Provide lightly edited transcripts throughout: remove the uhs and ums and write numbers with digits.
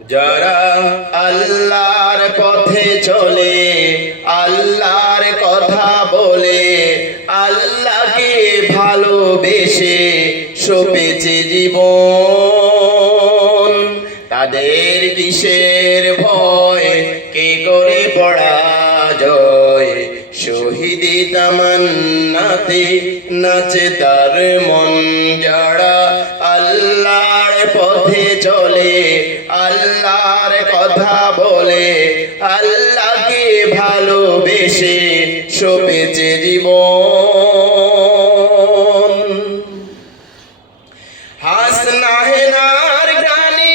যারা আল্লাহর পথে চলে, আল্লাহর কথা বলে, আল্লাহকে ভালোবেসে সপেছে জীবন, তাদের কিসের ভয়, কে করে পরাজয়? শহীদি তামান্নাতে নাচে তার মন। যারা আল্লাহর পথে চলে, আল্লাহর কথা বলে, আল্লাহকে ভালোবেসে সপেছে জীবন। হাসনা হেনার গানে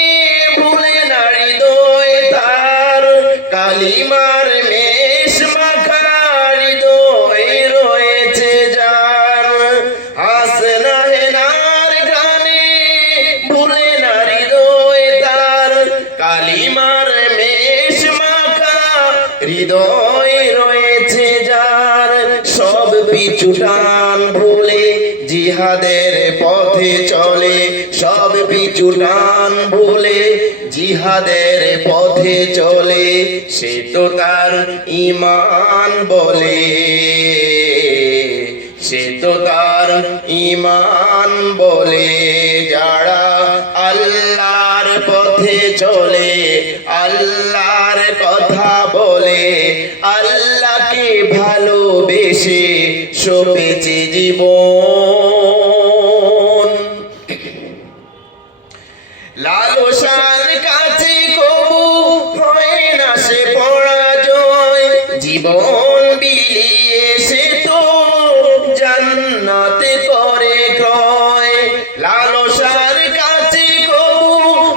ভুলে না হৃদয় তার, কালিমার মেষ মাখা হৃদয় রয়েছে যার। হাসনা হেনার গানে ভুলে না হৃদয় তার, কালিমার মেষ মাখা হৃদয় রয়েছে যার। সব পিছু টান ভুলে জিহাদের পথে চলে, সব পিছু টান ভুলে জিহাদের পথে চলে, সে তো তার ঈমান বলে, সে তো তার ঈমান বলে। যারা আল্লাহর পথে চলে, আল্লাহর কথা বলে, আল্লাহকে ভালোবেসে সপেছে জীবন। লালসার কাছে কবু হয় না সে পরাজয়, জীবন বিলিয়ে সে তো জান্নাতে করে ক্রয়। লালসার কাছে কবু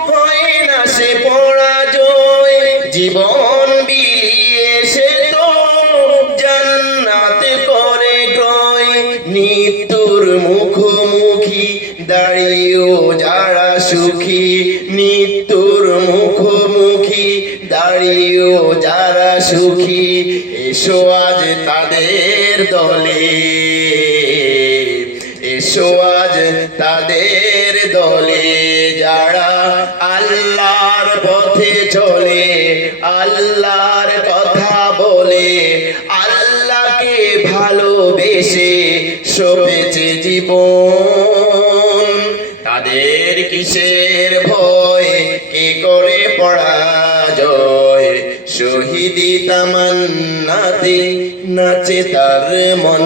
হয় না সে পরাজয়, জীবন বিলিয়ে সে তো জান্নাতে করে ক্রয়। মৃত্যুর মুখোমুখি দাঁড়িয়েও যারা সুখী, মৃত্যুর মুখোমুখি দাঁড়িয়েও যারা সুখী, এসো আজ তাদের দলে, এসো আজ তাদের দলে। যারা আল্লাহর পথে চলে, আল্লাহর কথা বলে, আল্লাহকে ভালোবেসে সপেছে জীবন, তাদের কিসের ভয়, কে করে পরাজয়? শহীদি তামান্নাতে নাচে তার মন।